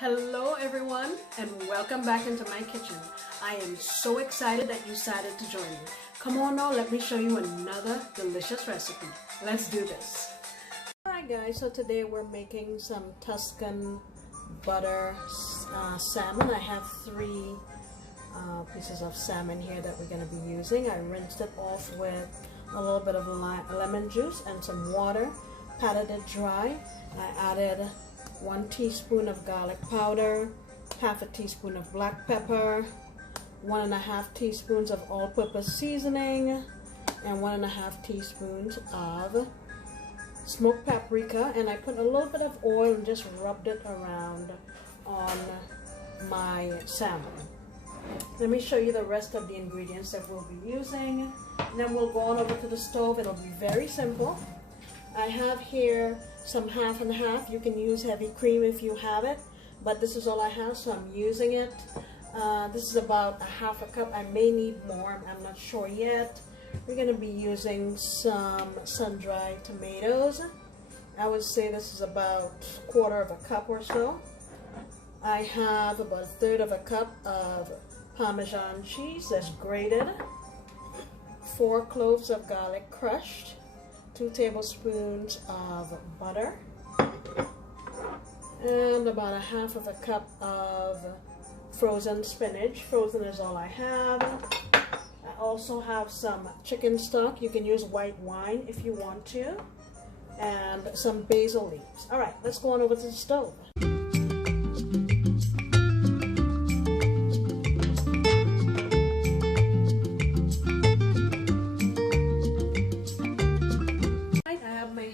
Hello everyone and welcome back into my kitchen. I am so excited that you decided to join me. Come on now, let me show you another delicious recipe. Let's do this. Alright guys, so today we're making some Tuscan butter salmon. I have three pieces of salmon here that we're going to be using. I rinsed it off with a little bit of lemon juice and some water, patted it dry. I added 1 teaspoon of garlic powder, half a teaspoon of black pepper, 1.5 teaspoons of all-purpose seasoning, and 1.5 teaspoons of smoked paprika, and I put a little bit of oil and just rubbed it around on my salmon. Let me show you the rest of the ingredients that we'll be using, and then we'll go on over to the stove. It'll be very simple. I have here some half and half. You can use heavy cream if you have it, but this is all I have, so I'm using it. This is about 1/2 cup. I may need more, I'm not sure yet. We're going to be using some sun-dried tomatoes. I would say this is about 1/4 cup or so. I have about 1/3 cup of Parmesan cheese that's grated, 4 cloves of garlic crushed, 2 tablespoons of butter, and about 1/2 cup of frozen spinach. Frozen is all I have. I also have some chicken stock. You can use white wine if you want to, and some basil leaves. All right, let's go on over to the stove.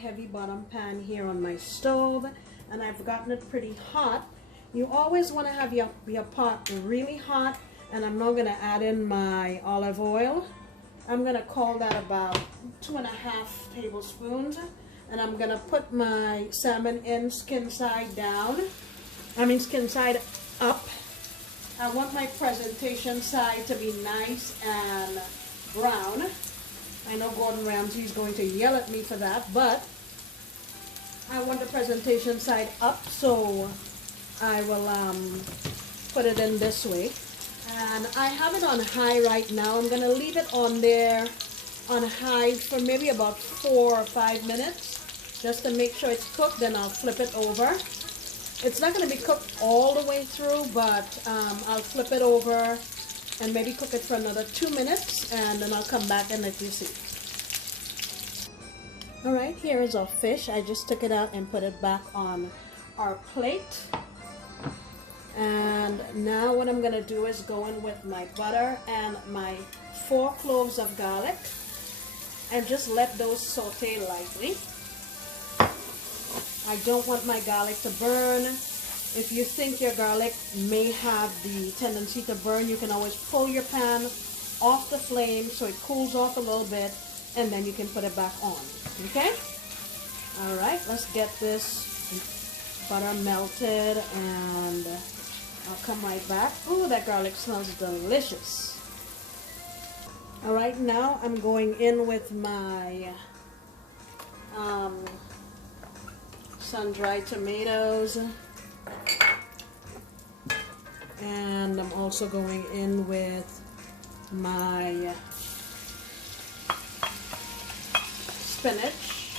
Heavy bottom pan here on my stove, and I've gotten it pretty hot. You always want to have your pot really hot, and I'm now going to add in my olive oil. I'm going to call that about 2.5 tablespoons, and I'm going to put my salmon in skin side down. Skin side up. I want my presentation side to be nice and brown. I know Gordon Ramsay is going to yell at me for that, but I want the presentation side up, so I will put it in this way. And I have it on high right now. I'm going to leave it on there on high for maybe about 4 or 5 minutes, just to make sure it's cooked. Then I'll flip it over. It's not going to be cooked all the way through, but I'll flip it over and maybe cook it for another 2 minutes, and then I'll come back and let you see. Alright, here is our fish. I just took it out and put it back on our plate. And now what I'm going to do is go in with my butter and my 4 cloves of garlic, and just let those saute lightly. I don't want my garlic to burn. If you think your garlic may have the tendency to burn, you can always pull your pan off the flame so it cools off a little bit, and then you can put it back on. Okay? Alright, let's get this butter melted, and I'll come right back. Ooh, that garlic smells delicious. Alright, now I'm going in with my sun-dried tomatoes. And I'm also going in with my spinach.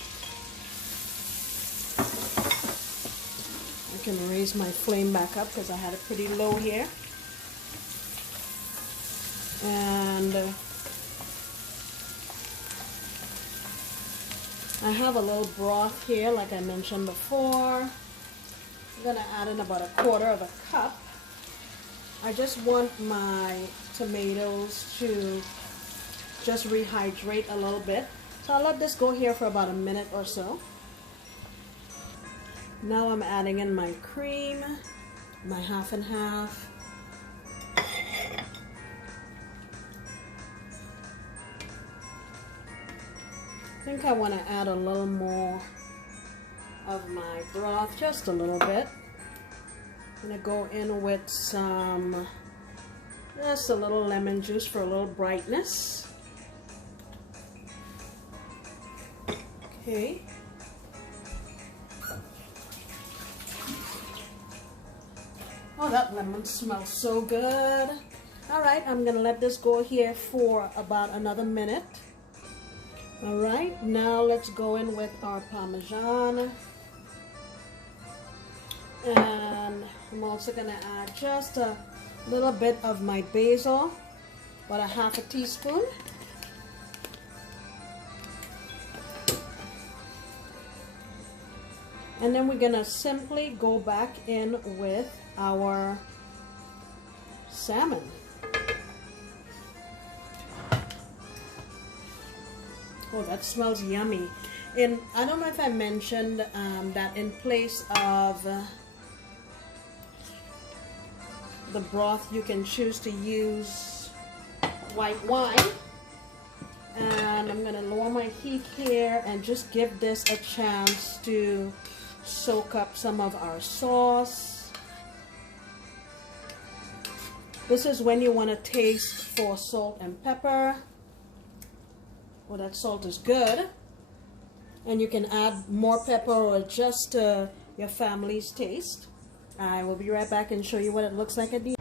I can raise my flame back up because I had it pretty low here. And I have a little broth here, like I mentioned before. I'm going to add in about 1/4 cup. I just want my tomatoes to just rehydrate a little bit. So I'll let this go here for about a minute or so. Now I'm adding in my cream, my half and half. I think I want to add a little more of my broth, just a little bit. I'm going to go in with just a little lemon juice for a little brightness. Okay. Oh, that lemon smells so good. All right, I'm gonna let this go here for about another minute. All right, now let's go in with our Parmesan. And I'm also gonna add just a little bit of my basil, about a half a teaspoon. And then we're gonna simply go back in with our salmon. Oh, that smells yummy. And I don't know if I mentioned that in place of the broth, you can choose to use white wine. And I'm gonna lower my heat here and just give this a chance to soak up some of our sauce. This is when you want to taste for salt and pepper. Well, that salt is good, and you can add more pepper or adjust your family's taste. I will be right back and show you what it looks like at the end.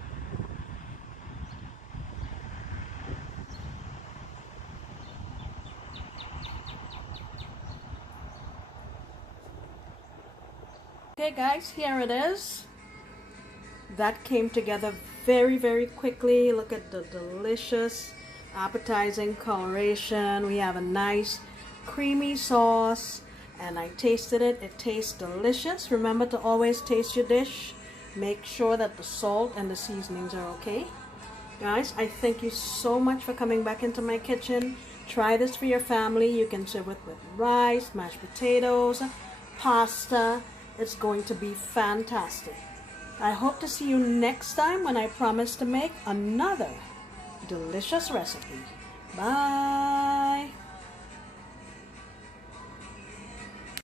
Okay guys, here it is. That came together very, very quickly. Look at the delicious, appetizing coloration. We have a nice creamy sauce, and I tasted it. It tastes delicious. Remember to always taste your dish. Make sure that the salt and the seasonings are okay. Guys, I thank you so much for coming back into my kitchen. Try this for your family. You can serve it with rice, mashed potatoes, pasta. It's going to be fantastic. I hope to see you next time when I promise to make another delicious recipe. Bye.